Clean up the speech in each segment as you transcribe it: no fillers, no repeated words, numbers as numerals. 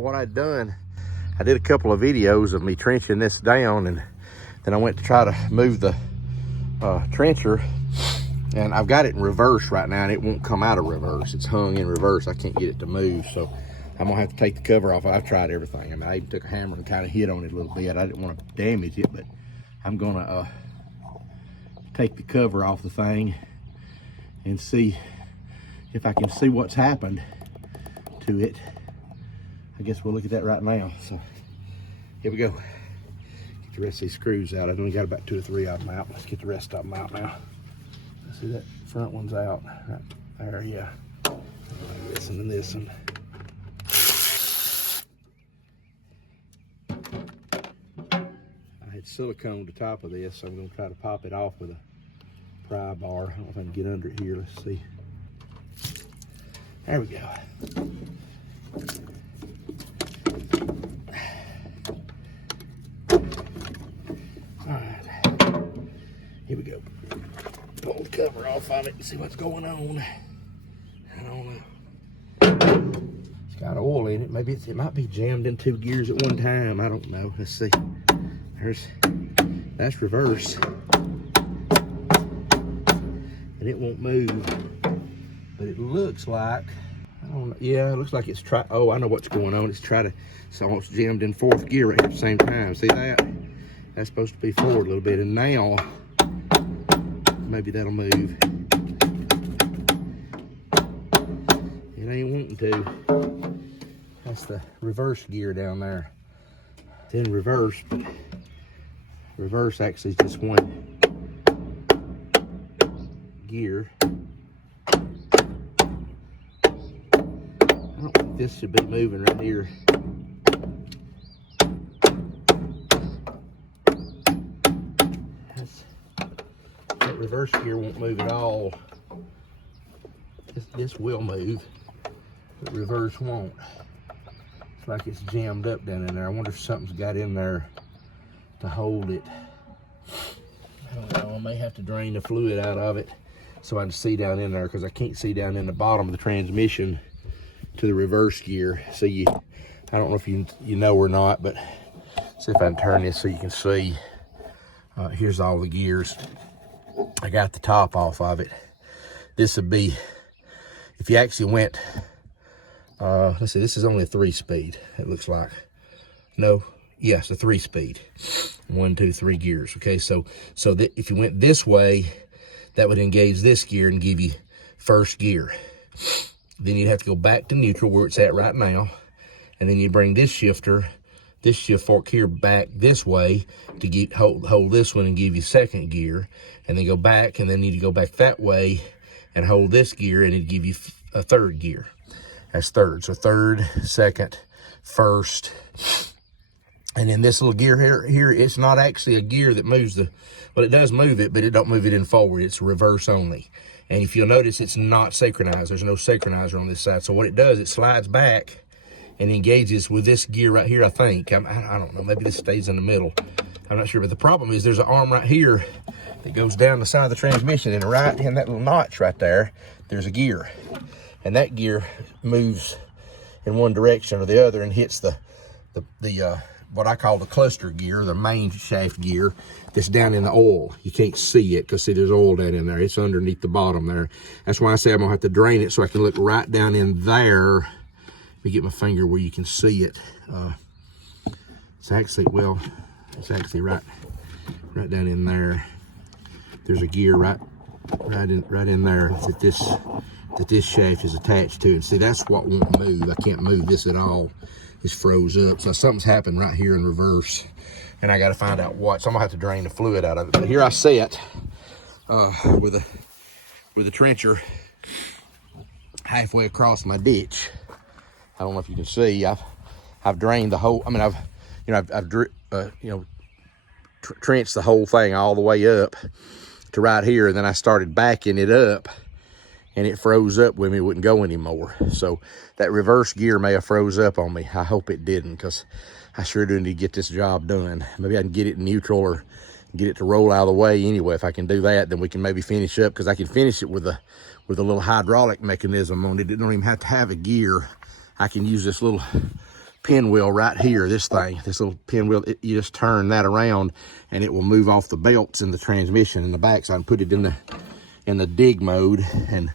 what I'd done, I did a couple of videos of me trenching this down, and then I went to try to move the trencher, and I've got it in reverse right now, and it won't come out of reverse. It's hung in reverse. I can't get it to move, so I'm gonna have to take the cover off. I've tried everything. I mean, I even took a hammer and kind of hit on it a little bit. I didn't want to damage it, but I'm gonna take the cover off the thing and see if I can see what's happened to it. I guess we'll look at that right now. So here we go. Get the rest of these screws out. I've only got about 2 or 3 of them out. Let's get the rest of them out now. See, that front one's out right there. Yeah, this one and this one. I had silicone to the top of this, so I'm going to try to pop it off with a pry bar. I don't know if I can get under it here. Let's see. There we go. All right, here we go. Pull the cover off of it and see what's going on. I don't know. It's got oil in it. Maybe it might be jammed in 2 gears at one time. I don't know. Let's see. That's reverse. And it won't move. But it looks like, I don't know. Yeah, it looks like it's oh, I know what's going on. It's almost jammed in 4th gear right at the same time. See that? That's supposed to be forward a little bit. And now, maybe that'll move. It ain't wanting to. That's the reverse gear down there. It's in reverse, but reverse actually is just 1 gear. I don't think this should be moving right here. That reverse gear won't move at all. This will move, but reverse won't. It's like it's jammed up down in there. I wonder if something's got in there to hold it. I don't know. I may have to drain the fluid out of it so I can see down in there, because I can't see down in the bottom of the transmission to the reverse gear. So I don't know if you know or not, but see if I can turn this so you can see. Here's all the gears. I got the top off of it. This would be, if you actually went, let's see, this is only a 3-speed, it looks like. No, yes, a 3-speed. 1, 2, 3 gears. Okay, so if you went this way, that would engage this gear and give you 1st gear. Then you'd have to go back to neutral where it's at right now, and then you bring this shift fork here back this way to hold this one and give you 2nd gear, and then go back, and then you need to go back that way and hold this gear, and it'd give you a 3rd gear. That's 3rd. So 3rd, 2nd, 1st. And then this little gear here, it's not actually a gear that moves well, it does move it, but it don't move it in forward. It's reverse only. And if you'll notice, it's not synchronized. There's no synchronizer on this side. So what it does, it slides back and engages with this gear right here, I think. I don't know, maybe this stays in the middle. I'm not sure, but the problem is there's an arm right here that goes down the side of the transmission, and right in that little notch right there, there's a gear. And that gear moves in one direction or the other and hits the what I call the cluster gear, the main shaft gear that's down in the oil. You can't see it because see, there's oil down in there. It's underneath the bottom there. That's why I say I'm gonna have to drain it so I can look right down in there. Let me get my finger where you can see it. It's actually right down in there. There's a gear right in there that this shaft is attached to. And see, that's what won't move. I can't move this at all. It's froze up. So something's happened right here in reverse, and I got to find out what. So I'm gonna have to drain the fluid out of it. But here I sit with a trencher halfway across my ditch. I don't know if you can see. I've drained the whole. I mean, I've trenched the whole thing all the way up to right here, and then I started backing it up, and it froze up with me. It wouldn't go anymore. So that reverse gear may have froze up on me. I hope it didn't, because I sure do need to get this job done. Maybe I can get it in neutral or get it to roll out of the way anyway. If I can do that, then we can maybe finish up, because I can finish it with a little hydraulic mechanism on it. It don't even have to have a gear. I can use this little pinwheel right here, this little pinwheel, you just turn that around and it will move off the belts in the transmission in the back. So I can put it in the dig mode, and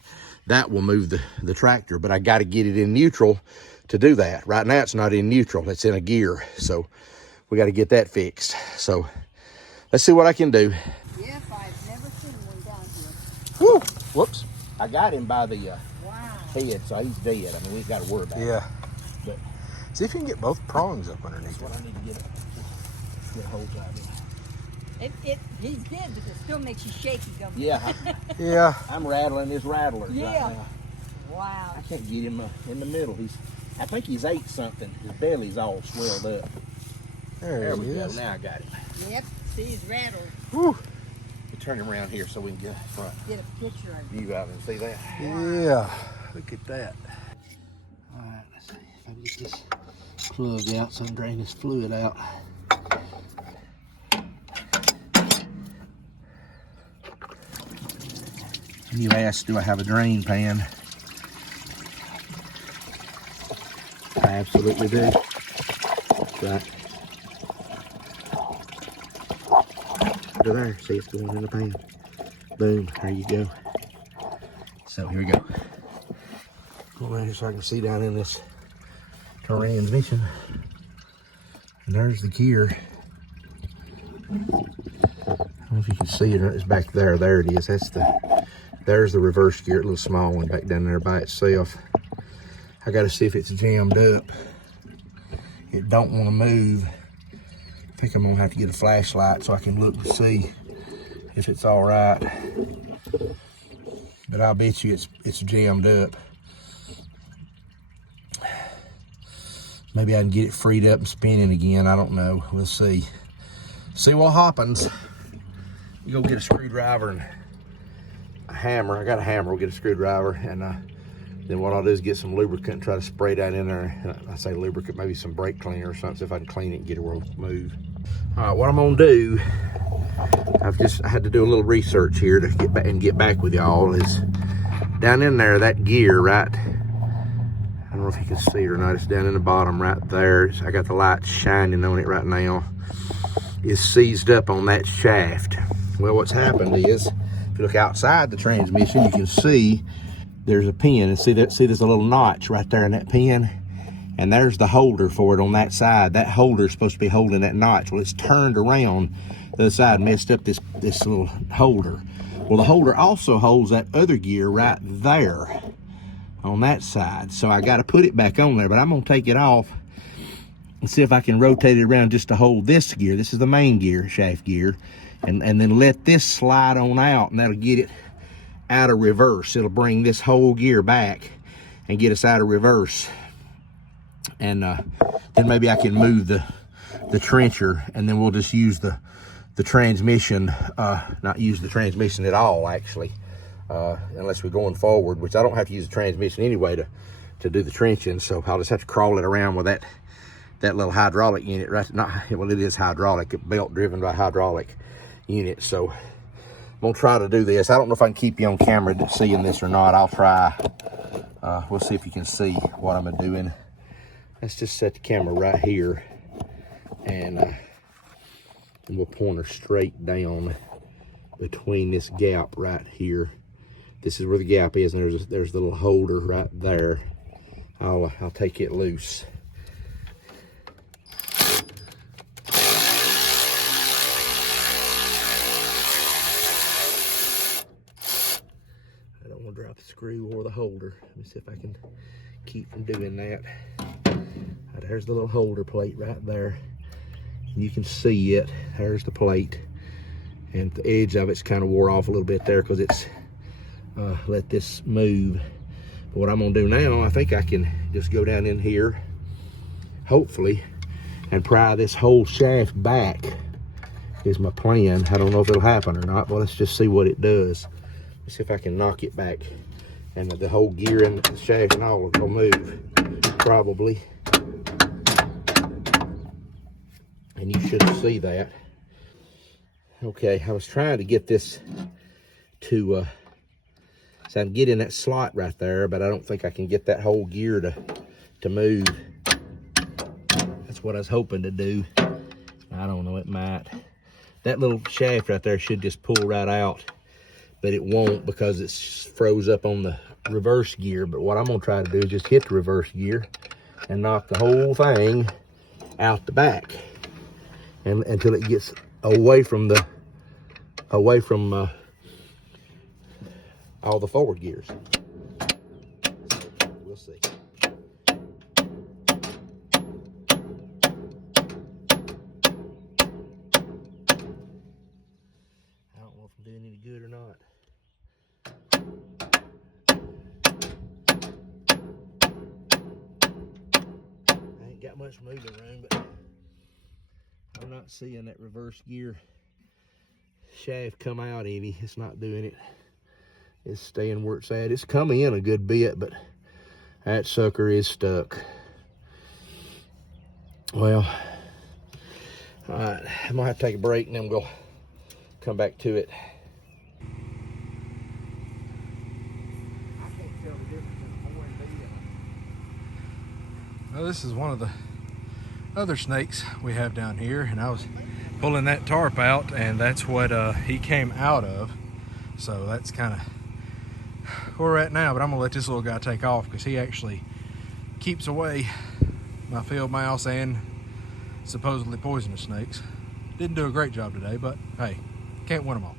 that will move the tractor. But I got to get it in neutral to do that. Right now it's not in neutral, it's in a gear. So we got to get that fixed. So let's see what I can do. Yep, I've never seen one down here. Woo! Whoops. I got him by the Wow. head, so he's dead. I mean, we ain't got to worry about it. Yeah. But See if you can get both prongs up underneath. that's what I need to get a hold of it. He's dead, but it still makes you shaky, don't it? Yeah. Yeah. I'm rattling his rattler Yeah. right now. Wow. I can't get him in the middle. I think he's ate something. His belly's all swelled up. There we he go. is. Now I got him. Yep, see, he's rattled. Whew. We'll turn him around here so we can get a front Get a picture of him. view of him. See that? Yeah. Look at that. All right, let's see if I can get this plug out so I can drain this fluid out. You asked, do I have a drain pan? I absolutely do. Right. Under there, see it's going in the pan. Boom, there you go. So here we go. Go around here so I can see down in this transmission. And there's the gear. I don't know if you can see it, it's back there. There it is. There's the reverse gear, a little small one back down there by itself. I gotta see if it's jammed up. It don't want to move. I think I'm gonna have to get a flashlight so I can look to see if it's all right. But I'll bet you it's jammed up. Maybe I can get it freed up and spinning again. I don't know. We'll see. See what happens. You go get a screwdriver and a hammer. I got a hammer. We'll get a screwdriver, and then what I'll do is get some lubricant and try to spray that in there. And I say lubricant, maybe some brake cleaner or something, so if I can clean it and get it where it'll move. All right, what I'm gonna do, I had to do a little research here to get back with y'all. Is down in there, that gear, right? I don't know if you can see it or not. It's down in the bottom right there. I got the light shining on it right now. It's seized up on that shaft. Well, what's happened is, if you look outside the transmission, you can see there's a pin, and see there's a little notch right there in that pin, and there's the holder for it on that side. That holder is supposed to be holding that notch. Well, it's turned around the other side, messed up this little holder. Well, the holder also holds that other gear right there on that side. So I got to put it back on there, but I'm gonna take it off and see if I can rotate it around just to hold this gear. This is the main gear, shaft gear, and then let this slide on out, and that'll get it out of reverse. It'll bring this whole gear back and get us out of reverse. And then maybe I can move the trencher, and then we'll just use the transmission, not use the transmission at all, actually, unless we're going forward, which I don't have to use the transmission anyway to do the trenching. So I'll just have to crawl it around with that little hydraulic unit, right? Well, it is hydraulic, belt driven by hydraulic unit. So I'm gonna try to do this. I don't know if I can keep you on camera seeing this or not. I'll try. We'll see if you can see what I'm doing. Let's just set the camera right here, and we'll point her straight down between this gap right here. This is where the gap is, and there's the little holder right there. I'll take it loose. I don't want to drop the screw or the holder. Let me see if I can keep from doing that. There's the little holder plate right there. You can see it. There's the plate, and the edge of it's kind of wore off a little bit there because it's let this move. But what I'm gonna do now, I think I can just go down in here, hopefully, and pry this whole shaft back is my plan. I don't know if it'll happen or not, but let's just see what it does. Let's see if I can knock it back, and the whole gear and the shaft and all will move, probably. And you should see that. Okay, I was trying to get this to so I can get in that slot right there, but I don't think I can get that whole gear to move. That's what I was hoping to do. I don't know, it might. That little shaft right there should just pull right out, but it won't because it's froze up on the reverse gear. But what I'm gonna try to do is just hit the reverse gear and knock the whole thing out the back, and until it gets away from all the forward gears. We'll see. I don't know if I'm doing any good or not. I ain't got much moving room, but I'm not seeing that reverse gear shaft come out any. It's not doing it. It's staying where it's at. It's coming in a good bit, but that sucker is stuck. Well, all right, I'm gonna have to take a break and then we'll come back to it. Well, this is one of the other snakes we have down here, and I was pulling that tarp out, and that's what he came out of. So that's kind of where we're at now, but I'm gonna let this little guy take off because he actually keeps away my field mouse and supposedly poisonous snakes. Didn't do a great job today, but hey, can't win them all.